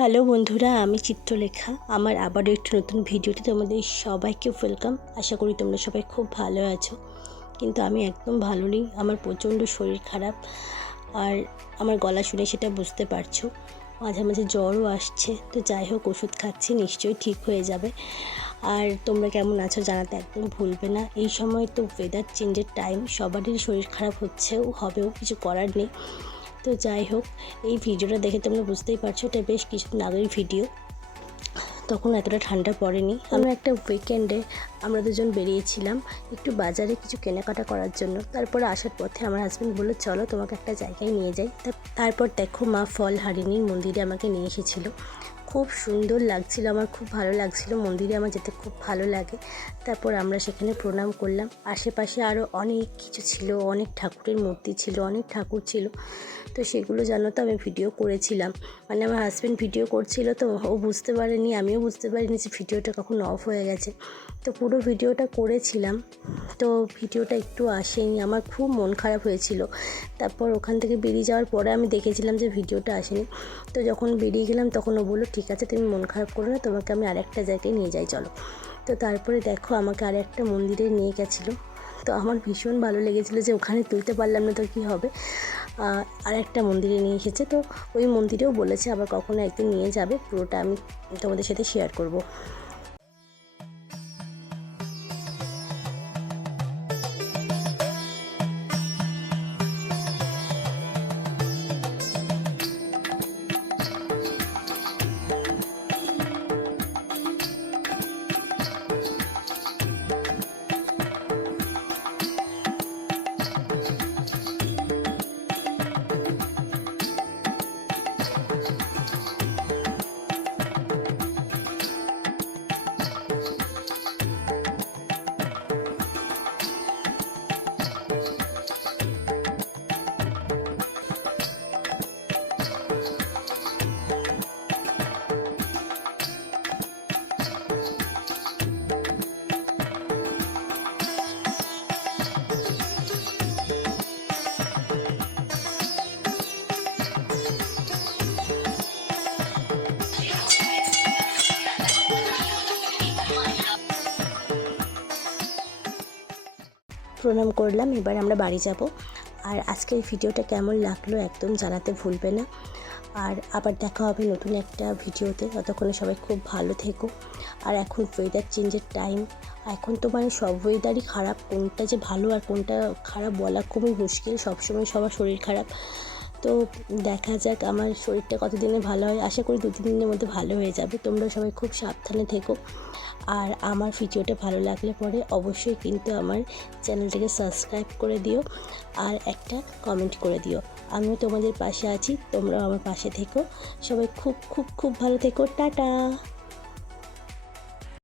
Hello বন্ধুরা, আমি চিত্রলেখা। আমার আবারও একটি নতুন ভিডিওতে তোমাদের সবাইকে ওয়েলকাম। আশা করি তোমরা সবাই খুব ভালো আছো, কিন্তু আমি একদম ভালো নেই। আমার প্রচণ্ড শরীর খারাপ, আর আমার গলা শুনে সেটা বুঝতে পারছো। মাঝে মাঝে জ্বরও আসছে, তো যাই হোক ওষুধ খাচ্ছি, নিশ্চয়ই ঠিক হয়ে যাবে। আর তোমরা কেমন আছো জানাতে একদম ভুলবে না। এই সময় তো ওয়েদার চেঞ্জের টাইম, সবারই শরীর খারাপ হচ্ছেও, হবেও, কিছু করার নেই। তো যাই হোক, এই ভিডিওটা দেখে তোমরা বুঝতেই পারছো এটা বেশ কিছুদিন আগের ভিডিও, তখন এতটা ঠান্ডা পড়েনি। আমরা একটা উইকেন্ডে আমরা দুজন বেরিয়েছিলাম একটু বাজারে কিছু কেনাকাটা করার জন্য। তারপরে আসার পথে আমার হাজব্যান্ড বললো চলো তোমাকে একটা জায়গায় নিয়ে যাই। তারপর দেখো মা ফল হারিণীর মন্দিরে আমাকে নিয়ে এসেছিলো। খুব সুন্দর লাগছিল, আমার খুব ভালো লাগছিল। মন্দিরে আমার যেতে খুব ভালো লাগে। তারপর আমরা সেখানে প্রণাম করলাম। আশেপাশে আরও অনেক কিছু ছিল, অনেক ঠাকুরের মূর্তি ছিল, অনেক ঠাকুর ছিল। তো সেগুলো জানো তো আমি ভিডিও করেছিলাম, মানে আমার হাজব্যান্ড ভিডিও করছিল, তো ও বুঝতে পারেনি, আমিও বুঝতে পারিনি যে ভিডিওটা কখন অফ হয়ে গেছে। তো পুরো ভিডিওটা করেছিলাম, তো ভিডিওটা একটু আসেনি, আমার খুব মন খারাপ হয়েছিল। তারপর ওখান থেকে বেরিয়ে যাওয়ার পরে আমি দেখেছিলাম যে ভিডিওটা আসেনি। তো যখন বেরিয়ে গেলাম তখন ও বললো ঠিক আছে তুমি মন খারাপ করো না, তোমাকে আমি আরেকটা জায়গায় নিয়ে যাই চলো। তো তারপরে দেখো আমাকে আরেকটা মন্দিরে নিয়ে গেছিলো। তো আমার ভীষণ ভালো লেগেছিলো যে ওখানে তুলতে পারলাম না তো কী হবে, আর একটা মন্দিরে নিয়ে এসেছে। তো ওই মন্দিরেও বলেছে আবার কখনো একদিন নিয়ে যাবে, পুরোটা আমি তোমাদের সাথে শেয়ার করব। প্রণাম করলাম, এবার আমরা বাড়ি যাব। আর আজকের ভিডিওটা কেমন লাগলো একদম জানাতে ভুলবে না। আর আবার দেখা হবে নতুন একটা ভিডিওতে। ততক্ষণে সবাই খুব ভালো থেকো। আর এখন ওয়েদার চেঞ্জের টাইম, এখন তো মানে সব ওয়েদারই খারাপ, কোনটা যে ভালো আর কোনটা খারাপ বলা খুবই মুশকিল। সবসময় সবার শরীর খারাপ, তো দেখা যাক আমার শরীরটা কতদিনে ভালো হয়। আশা করি 2-3 দিনের মধ্যে ভালো হয়ে যাবে। তোমরা সবাই খুব সাবধানে থেকো। আর আমার ভিডিওটা ভালো লাগলে পরে অবশ্যই কিন্তু আমার চ্যানেলটাকে সাবস্ক্রাইব করে দিও, আর একটা কমেন্ট করে দিও। আমিও তোমাদের পাশে আছি, তোমরাও আমার পাশে থেকো। সবাই খুব খুব খুব ভালো থেকো। টাটা।